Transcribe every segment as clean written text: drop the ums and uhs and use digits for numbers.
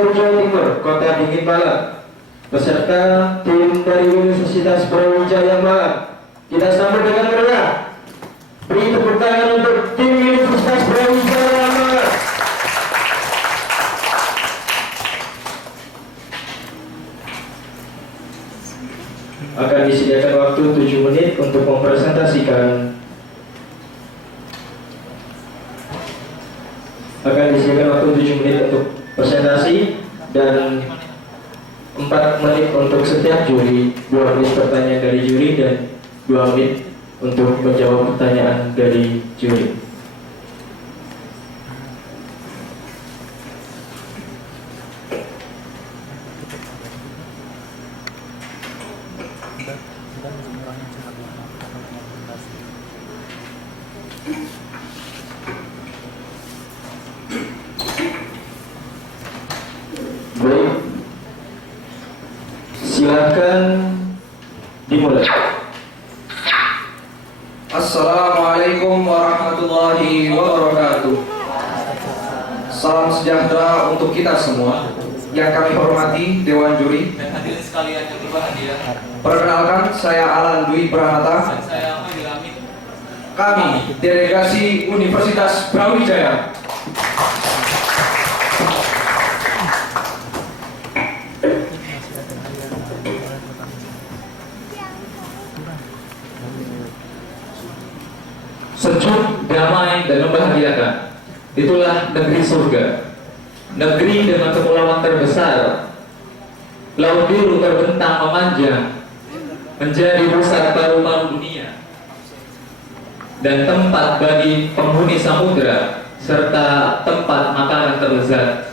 Bogor, Jawa Timur, Kota Dingin Malang. Peserta tim dari Universitas Brawijaya Malang. Kita sambut dengan meriah. Beri tepuk tangan untuk tim Universitas Brawijaya Malang. Akan disediakan waktu 7 menit untuk mempresentasikan. Akan disediakan waktu 7 menit untuk presentasi dan 4 menit untuk setiap juri, 2 menit pertanyaan dari juri dan 2 menit untuk menjawab pertanyaan dari juri. Baik, silakan dimulai. Assalamualaikum warahmatullahi wabarakatuh. Salam sejahtera untuk kita semua. Yang kami hormati Dewan Juri dan hadirin sekalian yang berbahagia. Perkenalkan, saya Alan Dwi Pranata. Dan saya Mahdi Amin. Kami delegasi Universitas Brawijaya. Sejuk, damai, dan membahagiakan. Itulah negeri surga. Negeri dengan kepulauan terbesar. Laut biru terbentang memanjang, menjadi pusat paru-paru dunia dan tempat bagi penghuni samudera serta tempat makanan terlezat.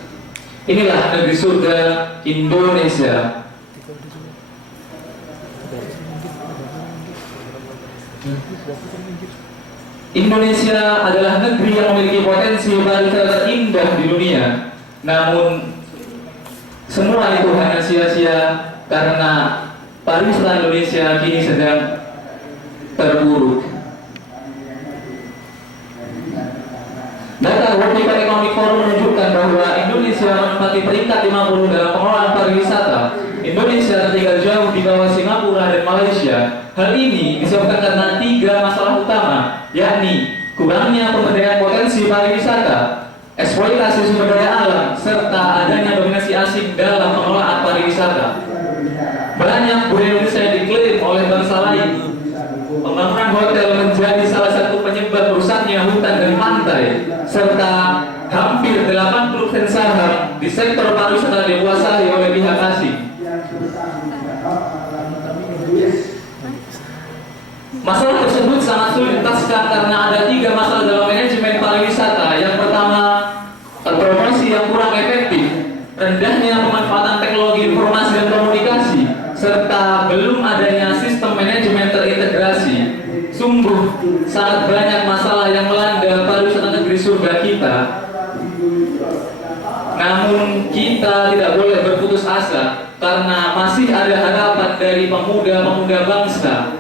Inilah negeri surga Indonesia. Indonesia adalah negeri yang memiliki potensi pariwisata terindah di dunia. Namun semua itu hanya sia-sia karena pariwisata Indonesia kini sedang terpuruk. Data World Economic Forum menunjukkan bahwa Indonesia menempati peringkat 50 dalam pengelolaan pariwisata. Indonesia tertinggal jauh di bawah Singapura dan Malaysia. Hal ini disebabkan karena 3 masalah utama, yakni kurangnya pemberdayaan potensi pariwisata, eksploitasi sumber daya alam, serta adanya dominasi asing dalam pengelolaan pariwisata. Banyak budaya Indonesia yang diklaim oleh bangsa lain. Pembangunan hotel menjadi salah satu penyebab rusaknya hutan dan pantai, serta hampir 80% saham di sektor pariwisata dikuasai oleh pihak asing. Masalah tersebut sangat sulit dituntaskan karena ada 3 masalah dalam manajemen pariwisata. Yang pertama, promosi yang kurang efektif, rendahnya pemanfaatan teknologi informasi dan komunikasi, serta belum adanya sistem manajemen terintegrasi. Sungguh sangat banyak masalah yang melanda pariwisata negeri surga kita. Namun kita tidak boleh berputus asa karena masih ada harapan dari pemuda-pemuda bangsa.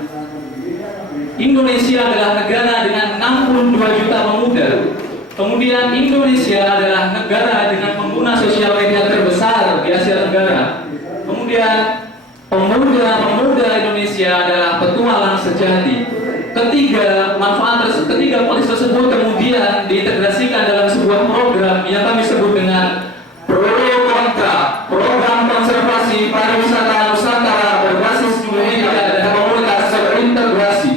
Indonesia adalah negara dengan 62 juta pemuda. Kemudian Indonesia adalah negara dengan pengguna sosial media terbesar di Asia Tenggara. Kemudian pemuda-pemuda Indonesia adalah petualang sejati. Ketiga polis tersebut kemudian diintegrasikan dalam sebuah program yang kami sebut dengan Pro Kontra, Program Konservasi Pariwisata Nusantara berbasis media dan komunitas terintegrasi.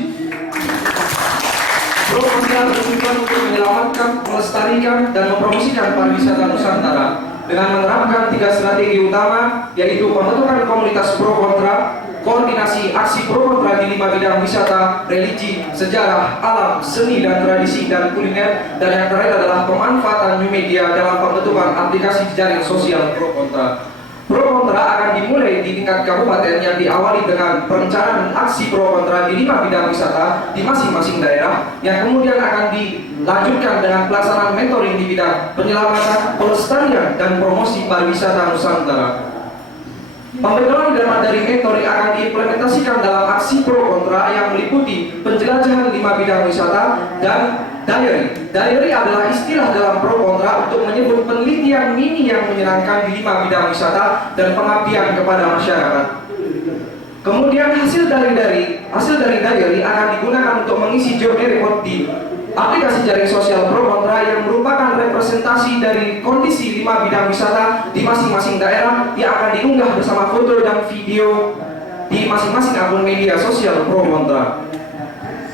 Pro Kontra bertujuan untuk menyelamatkan, melestarikan, dan mempromosikan pariwisata Nusantara dengan menerapkan 3 strategi utama, yaitu pembentukan komunitas pro kontra, koordinasi aksi pro kontra di 5 bidang wisata, religi, sejarah, alam, seni dan tradisi, dan kuliner, dan yang terakhir adalah pemanfaatan new media dalam pembentukan aplikasi jaring sosial pro kontra. Pro kontra akan dimulai di tingkat kabupaten yang diawali dengan perencanaan aksi pro kontra di 5 bidang wisata di masing-masing daerah, yang kemudian akan dilanjutkan dengan pelaksanaan mentoring di bidang penyelamatan, pelestarian, dan promosi pariwisata Nusantara. Pembegalan dan materi mentoring akan diimplementasikan dalam aksi pro kontra yang meliputi penjelajahan 5 bidang wisata dan diary. Diary adalah istilah dalam pro kontra untuk menyebut penelitian mini yang menyenangkan di 5 bidang wisata dan pengabdian kepada masyarakat. Kemudian hasil dari diary akan digunakan untuk mengisi journey report di aplikasi jaring sosial pro kontra yang merupakan representasi dari kondisi 5 bidang wisata di masing-masing daerah yang akan diunggah bersama foto dan video di masing-masing akun media sosial pro kontra.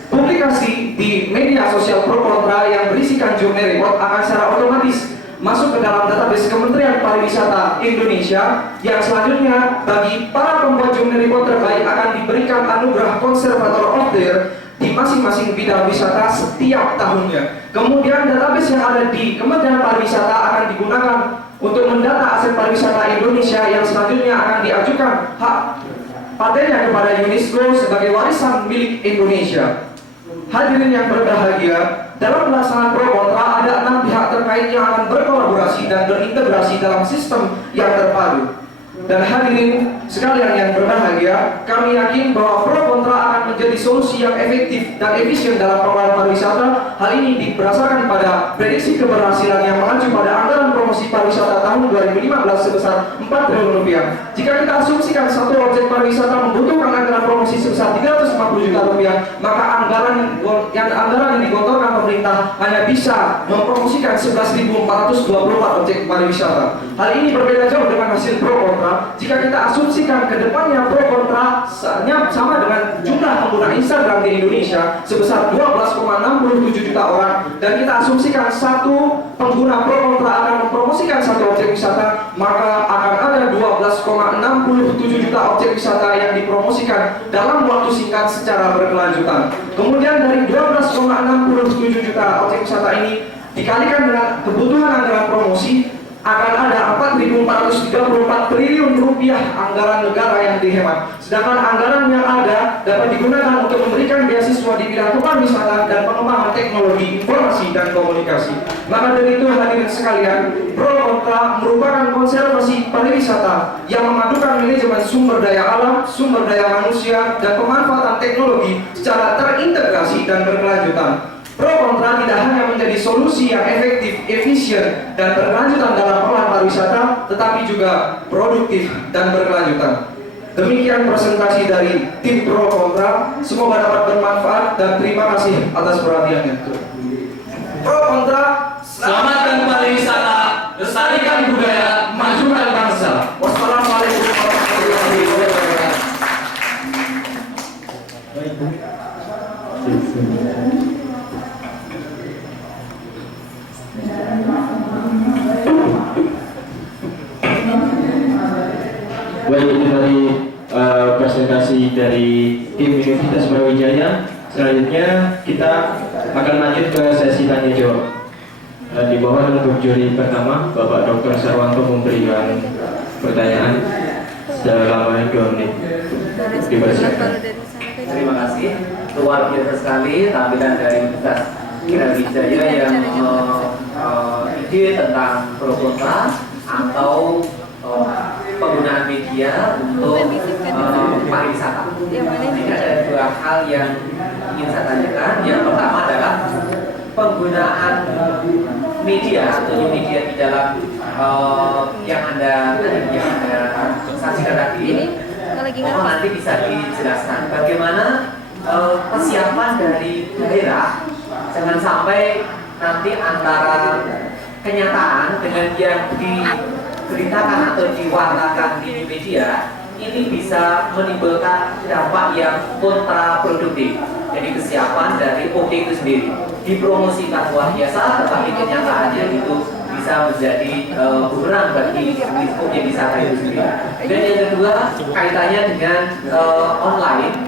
Publikasi di media sosial pro kontra yang berisikan journey report akan secara otomatis masuk ke dalam database Kementerian Pariwisata Indonesia, yang selanjutnya bagi para pembuat journey report terbaik akan diberikan anugerah Conservator of the Year di masing-masing bidang wisata setiap tahunnya. Kemudian database yang ada di Kementerian Pariwisata akan digunakan untuk mendata aset pariwisata Indonesia yang selanjutnya akan diajukan hak patennya kepada UNESCO sebagai warisan milik Indonesia. Hadirin yang berbahagia, dalam pelaksanaan pro kontra ada 6 pihak terkait yang akan berkolaborasi dan berintegrasi dalam sistem yang terpadu. Dan hadirin sekalian yang berbahagia, kami yakin bahwa pro kontra akan menjadi solusi yang efektif dan efisien dalam pengelolaan pariwisata. Hal ini berdasarkan pada prediksi keberhasilan yang mengacu pada anggaran promosi pariwisata tahun 2015 sebesar 4 triliun rupiah. Jika kita asumsikan satu objek pariwisata membutuhkan anggaran promosi sebesar 350 juta rupiah, maka anggaran yang digelontorkan pemerintah hanya bisa mempromosikan 11.424 objek pariwisata. Hal ini berbeda jauh dengan hasil pro kontra. Jika kita asumsikan ke depannya pro kontra sama dengan jumlah pengguna Instagram di Indonesia sebesar 12,67 juta orang, dan kita asumsikan satu pengguna pro kontra akan mempromosikan satu objek wisata, maka akan ada 12,67 juta objek wisata yang dipromosikan dalam waktu singkat secara berkelanjutan. Kemudian dari 12,67 juta objek wisata ini dikalikan dengan kebutuhan anggaran promosi, akan ada 4.434 triliun rupiah anggaran negara yang dihemat. Sedangkan anggaran yang ada dapat digunakan untuk memberikan beasiswa di bidang pariwisata dan pengembangan teknologi informasi dan komunikasi. Maka dari itu hadirin sekalian, pro kontra merupakan konservasi pariwisata yang memadukan manajemen sumber daya alam, sumber daya manusia, dan pemanfaatan teknologi secara terintegrasi dan berkelanjutan. Pro kontra tidak hanya menjadi solusi yang efektif, efisien, dan berkelanjutan dalam pengelolaan pariwisata, tetapi juga produktif dan berkelanjutan. Demikian presentasi dari tim pro kontra. Semoga dapat bermanfaat dan terima kasih atas perhatiannya. Pro kontra, Selamatkan pariwisata, lestarikan budaya, majukan bangsa. wassalamualaikum warahmatullahi wabarakatuh. Baik, itu tadi presentasi dari tim Universitas Brawijaya. Selanjutnya kita akan lanjut ke sesi tanya jawab. Di bawah untuk juri pertama, Bapak Dr. Sarwanto memberikan pertanyaan selama 2 menit. Dipersilakan. Terima kasih. Luar biasa sekali tampilan dari Universitas Brawijaya yang ide tentang pro kontra atau penggunaan media untuk pariwisata. Ini ada 2 hal yang ingin saya tanyakan. Yang pertama adalah penggunaan media atau new media di dalam yang Anda saksikan tadi. Mohon nanti bisa dijelaskan bagaimana persiapan dari daerah, jangan sampai nanti antara kenyataan dengan yang diberitakan atau diwartakan di media ini bisa menimbulkan dampak yang kontraproduktif. Jadi kesiapan dari OT itu sendiri dipromosikan luar biasa, tetapi kenyataannya itu bisa menjadi bumerang bagi objek wisata itu sendiri. Dan yang kedua kaitannya dengan online.